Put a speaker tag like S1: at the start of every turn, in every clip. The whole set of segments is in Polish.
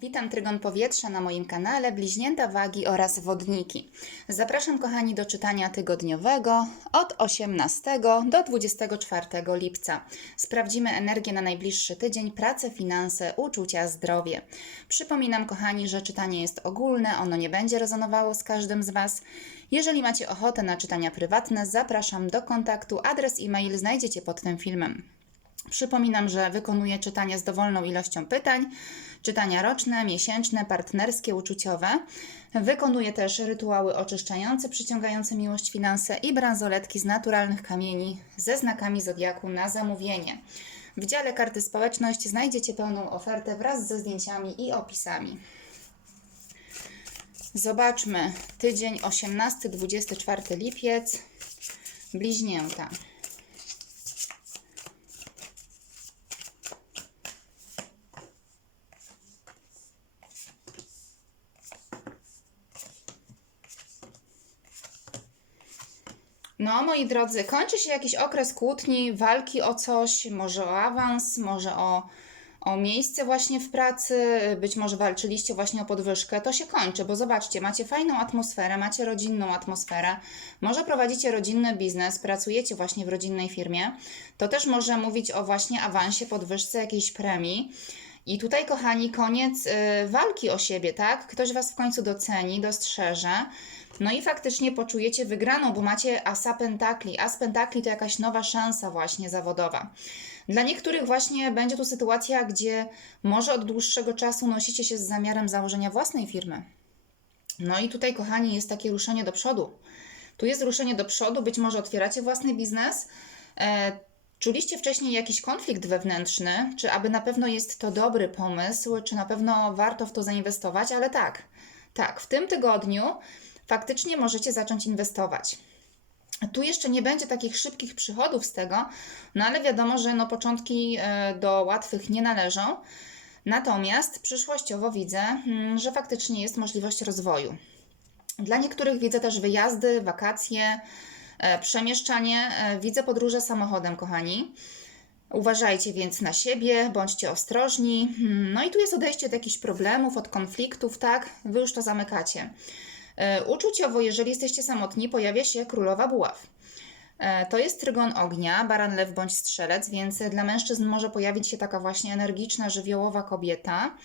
S1: Witam Trygon Powietrza na moim kanale Bliźnięta Wagi oraz Wodniki. Zapraszam kochani do czytania tygodniowego od 18 do 24 lipca. Sprawdzimy energię na najbliższy tydzień, pracę, finanse, uczucia, zdrowie. Przypominam kochani, że czytanie jest ogólne, ono nie będzie rezonowało z każdym z Was. Jeżeli macie ochotę na czytania prywatne, zapraszam do kontaktu. Adres e-mail znajdziecie pod tym filmem. Przypominam, że wykonuję czytania z dowolną ilością pytań, czytania roczne, miesięczne, partnerskie, uczuciowe. Wykonuję też rytuały oczyszczające, przyciągające miłość, finanse i bransoletki z naturalnych kamieni ze znakami zodiaku na zamówienie. W dziale karty społeczność znajdziecie pełną ofertę wraz ze zdjęciami i opisami. Zobaczmy tydzień 18-24 lipiec. Bliźnięta. No, moi drodzy, kończy się jakiś okres kłótni, walki o coś, może o awans, może o, o miejsce właśnie w pracy, być może walczyliście właśnie o podwyżkę. To się kończy, bo zobaczcie, macie fajną atmosferę, macie rodzinną atmosferę, może prowadzicie rodzinny biznes, pracujecie właśnie w rodzinnej firmie. To też może mówić o właśnie awansie, podwyżce, jakiejś premii. I tutaj, kochani, koniec y, walki o siebie, tak? Ktoś Was w końcu doceni, dostrzeże. No i faktycznie poczujecie wygraną, bo macie asa pentakli. As pentakli to jakaś nowa szansa właśnie zawodowa. Dla niektórych właśnie będzie tu sytuacja, gdzie może od dłuższego czasu nosicie się z zamiarem założenia własnej firmy. No i tutaj, kochani, jest takie ruszenie do przodu. Tu jest ruszenie do przodu, być może otwieracie własny biznes. E, Czuliście wcześniej jakiś konflikt wewnętrzny, czy aby na pewno jest to dobry pomysł, czy na pewno warto w to zainwestować, ale tak, tak, w tym tygodniu faktycznie możecie zacząć inwestować. Tu jeszcze nie będzie takich szybkich przychodów z tego, no ale wiadomo, że no początki e, do łatwych nie należą. Natomiast przyszłościowo widzę, mm, że faktycznie jest możliwość rozwoju. Dla niektórych widzę też wyjazdy, wakacje, e, przemieszczanie. E, Widzę podróże samochodem, kochani. Uważajcie więc na siebie, bądźcie ostrożni. Hmm, No i tu jest odejście od jakichś problemów, od konfliktów, tak? Wy już to zamykacie. E, Uczuciowo, jeżeli jesteście samotni, pojawia się królowa buław. E, To jest trygon ognia, baran, lew bądź strzelec, więc dla mężczyzn może pojawić się taka właśnie energiczna, żywiołowa kobieta.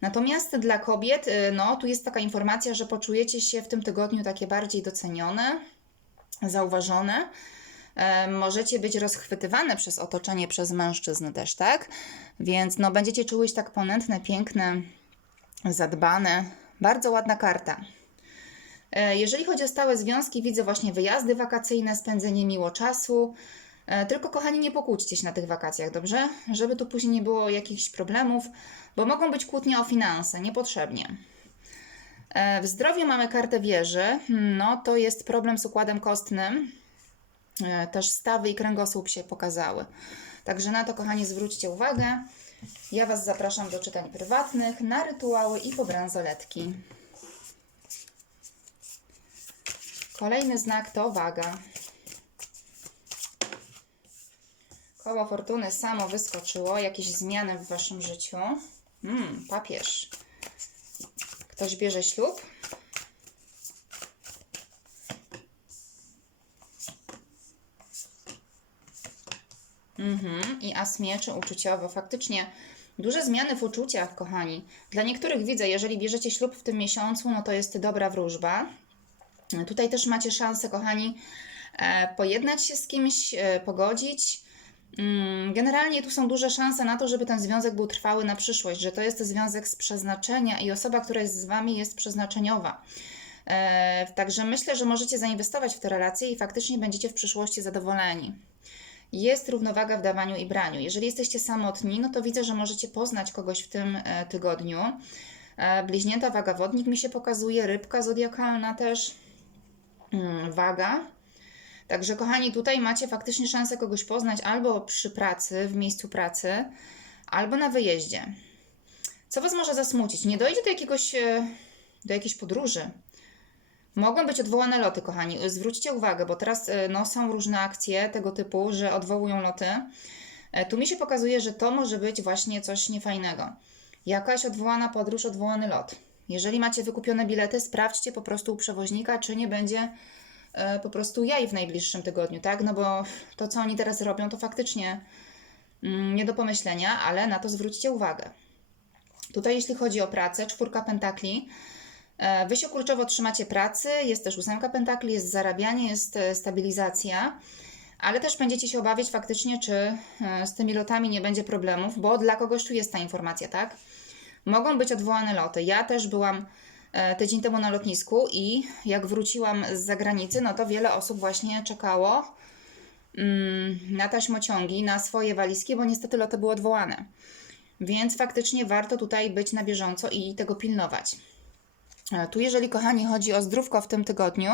S1: Natomiast dla kobiet, e, no tu jest taka informacja, że poczujecie się w tym tygodniu takie bardziej docenione, zauważone. Możecie być rozchwytywane przez otoczenie, przez mężczyzn też, tak? Więc no będziecie czuły się tak ponętne, piękne, zadbane. Bardzo ładna karta. E, Jeżeli chodzi o stałe związki, widzę właśnie wyjazdy wakacyjne, spędzenie miło czasu. E, Tylko, kochani, nie pokłóćcie się na tych wakacjach, dobrze? Żeby tu później nie było jakichś problemów, bo mogą być kłótnie o finanse, niepotrzebnie. E, W zdrowiu mamy kartę wieży. No, to jest problem z układem kostnym. Też stawy i kręgosłup się pokazały. Także na to, kochani, zwróćcie uwagę. Ja Was zapraszam do czytań prywatnych, na rytuały i po bransoletki. Kolejny znak to waga. Koło fortuny samo wyskoczyło. Jakieś zmiany w Waszym życiu. Mm, papież. Ktoś bierze ślub? Mhm, i as mieczy uczuciowo. Faktycznie duże zmiany w uczuciach, kochani. Dla niektórych widzę, jeżeli bierzecie ślub w tym miesiącu, no to jest dobra wróżba. Tutaj też macie szansę, kochani, e, pojednać się z kimś, e, pogodzić. Mm, Generalnie tu są duże szanse na to, żeby ten związek był trwały na przyszłość, że to jest związek z przeznaczenia i osoba, która jest z Wami, jest przeznaczeniowa. E, Także myślę, że możecie zainwestować w te relacje i faktycznie będziecie w przyszłości zadowoleni. Jest równowaga w dawaniu i braniu. Jeżeli jesteście samotni, no to widzę, że możecie poznać kogoś w tym tygodniu. Bliźnięta waga wodnik mi się pokazuje, rybka zodiakalna też, waga. Także kochani, tutaj macie faktycznie szansę kogoś poznać albo przy pracy, w miejscu pracy, albo na wyjeździe. Co Was może zasmucić? Nie dojdzie do jakiegoś, e, do jakiejś podróży. Mogą być odwołane loty, kochani. Zwróćcie uwagę, bo teraz e, no, są różne akcje tego typu, że odwołują loty. E, Tu mi się pokazuje, że to może być właśnie coś niefajnego. Jakaś odwołana podróż, odwołany lot. Jeżeli macie wykupione bilety, sprawdźcie po prostu u przewoźnika, czy nie będzie e, po prostu jaj w najbliższym tygodniu, tak? No bo to, co oni teraz robią, to faktycznie mm, nie do pomyślenia, ale na to zwróćcie uwagę. Tutaj, jeśli chodzi o pracę, czwórka pentakli. E, Wy się kurczowo trzymacie pracy, jest też ósemka pentakli, jest zarabianie, jest e, stabilizacja, ale też będziecie się obawiać faktycznie, czy z tymi lotami nie będzie problemów, bo dla kogoś tu jest ta informacja, tak? Mogą być odwołane loty. Ja też byłam e, tydzień temu na lotnisku i jak wróciłam z zagranicy, no to wiele osób właśnie czekało mm, na taśmociągi, na swoje walizki, bo niestety loty były odwołane. Więc faktycznie warto tutaj być na bieżąco i tego pilnować. E, Tu, jeżeli kochani, chodzi o zdrówko w tym tygodniu,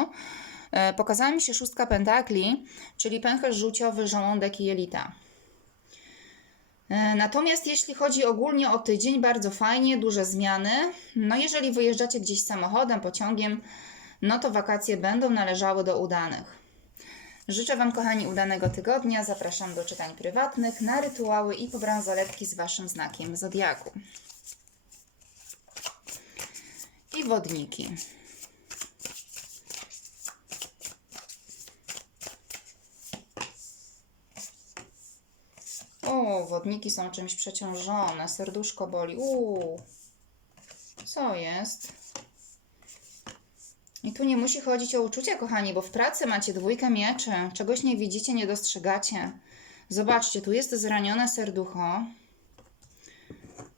S1: e, pokazała mi się szóstka pentakli, czyli pęcherz żółciowy, żołądek i jelita. E, Natomiast jeśli chodzi ogólnie o tydzień, bardzo fajnie, duże zmiany. No jeżeli wyjeżdżacie gdzieś samochodem, pociągiem, no to wakacje będą należały do udanych. Życzę Wam, kochani, udanego tygodnia. Zapraszam do czytań prywatnych, na rytuały i po bransoletki z Waszym znakiem zodiaku. I wodniki. Wodniki są czymś przeciążone, serduszko boli. Uuu, co jest? I tu nie musi chodzić o uczucia, kochani, bo w pracy macie dwójkę mieczy, czegoś nie widzicie, nie dostrzegacie. Zobaczcie, tu jest zranione serducho.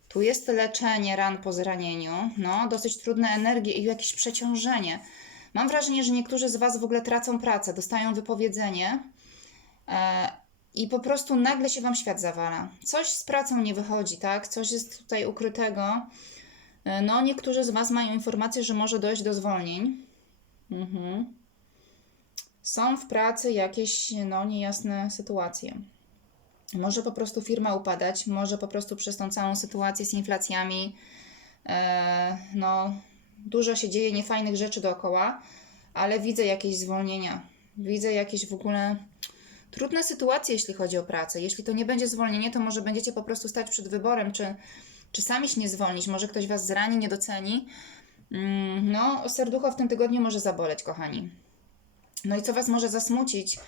S1: Tu jest leczenie ran po zranieniu. No, dosyć trudne energie i jakieś przeciążenie. Mam wrażenie, że niektórzy z Was w ogóle tracą pracę, dostają wypowiedzenie e, i po prostu nagle się Wam świat zawala. Coś z pracą nie wychodzi, tak? Coś jest tutaj ukrytego. E, no, niektórzy z Was mają informację, że może dojść do zwolnień. Mhm. Są w pracy jakieś no, niejasne sytuacje. Może po prostu firma upadać, może po prostu przez tą całą sytuację z inflacjami, e, no, dużo się dzieje niefajnych rzeczy dookoła, ale widzę jakieś zwolnienia, widzę jakieś w ogóle trudne sytuacje, jeśli chodzi o pracę. Jeśli to nie będzie zwolnienie, to może będziecie po prostu stać przed wyborem, czy, czy sami się nie zwolnić, może ktoś Was zrani, nie doceni. Mm, No, serducho w tym tygodniu może zaboleć, kochani. No i co Was może zasmucić?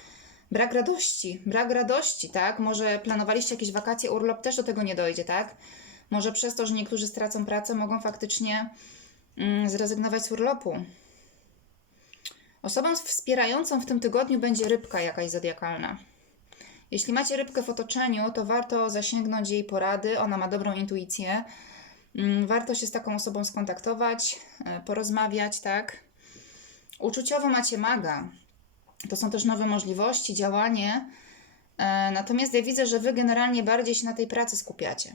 S1: Brak radości, brak radości, tak? Może planowaliście jakieś wakacje, urlop też do tego nie dojdzie, tak? Może przez to, że niektórzy stracą pracę, mogą faktycznie mm, zrezygnować z urlopu. Osobą wspierającą w tym tygodniu będzie rybka jakaś zodiakalna. Jeśli macie rybkę w otoczeniu, to warto zasięgnąć jej porady. Ona ma dobrą intuicję. Mm, Warto się z taką osobą skontaktować, e, porozmawiać, tak? Uczuciowo macie maga. To są też nowe możliwości, działanie. E, Natomiast ja widzę, że wy generalnie bardziej się na tej pracy skupiacie.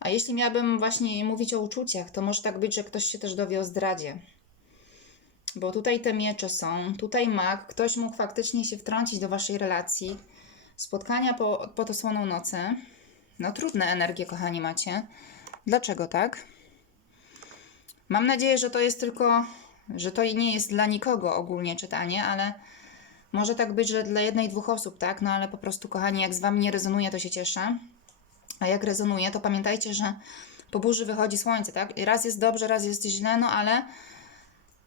S1: A jeśli miałabym właśnie mówić o uczuciach, to może tak być, że ktoś się też dowie o zdradzie. Bo tutaj te miecze są, tutaj mag, ktoś mógł faktycznie się wtrącić do waszej relacji. Spotkania po, pod osłoną nocy. No trudne energie, kochani, macie. Dlaczego tak? Mam nadzieję, że to jest tylko, że to nie jest dla nikogo ogólnie czytanie, ale może tak być, że dla jednej, dwóch osób, tak? No ale po prostu, kochani, jak z wami nie rezonuje, to się cieszę. A jak rezonuje, to pamiętajcie, że po burzy wychodzi słońce, tak? I raz jest dobrze, raz jest źle, no ale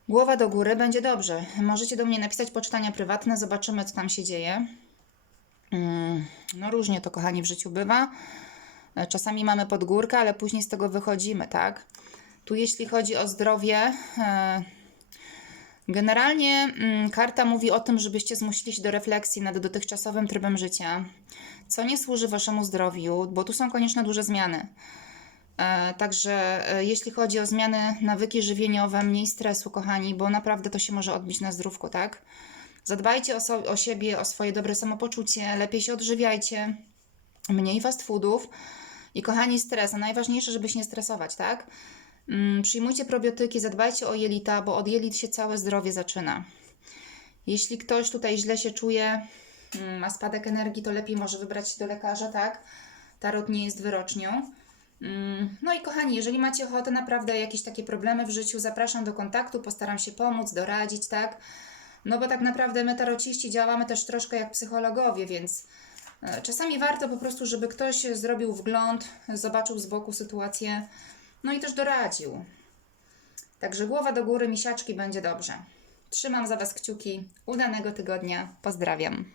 S1: głowa do góry będzie dobrze. Możecie do mnie napisać poczytania prywatne, zobaczymy, co tam się dzieje. Mm, No różnie to, kochani, w życiu bywa. E, Czasami mamy podgórkę, ale później z tego wychodzimy, tak? Tu jeśli chodzi o zdrowie, e, generalnie mm, karta mówi o tym, żebyście zmusili się do refleksji nad dotychczasowym trybem życia, co nie służy waszemu zdrowiu, bo tu są konieczne duże zmiany. E, Także e, jeśli chodzi o zmiany, nawyki żywieniowe, mniej stresu, kochani, bo naprawdę to się może odbić na zdrówku, tak? Zadbajcie o, so, o siebie, o swoje dobre samopoczucie, lepiej się odżywiajcie, mniej fast foodów i kochani, stres. A najważniejsze, żeby się nie stresować, tak? Mm, Przyjmujcie probiotyki, zadbajcie o jelita, bo od jelit się całe zdrowie zaczyna. Jeśli ktoś tutaj źle się czuje, mm, ma spadek energii, to lepiej może wybrać się do lekarza, tak? Tarot nie jest wyrocznią. Mm, No i kochani, jeżeli macie ochotę naprawdę jakieś takie problemy w życiu, zapraszam do kontaktu, postaram się pomóc, doradzić, tak? No bo tak naprawdę my tarociści działamy też troszkę jak psychologowie, więc E, Czasami warto po prostu, żeby ktoś zrobił wgląd, zobaczył z boku sytuację, no i też doradził. Także głowa do góry, misiaczki, będzie dobrze. Trzymam za Was kciuki. Udanego tygodnia. Pozdrawiam.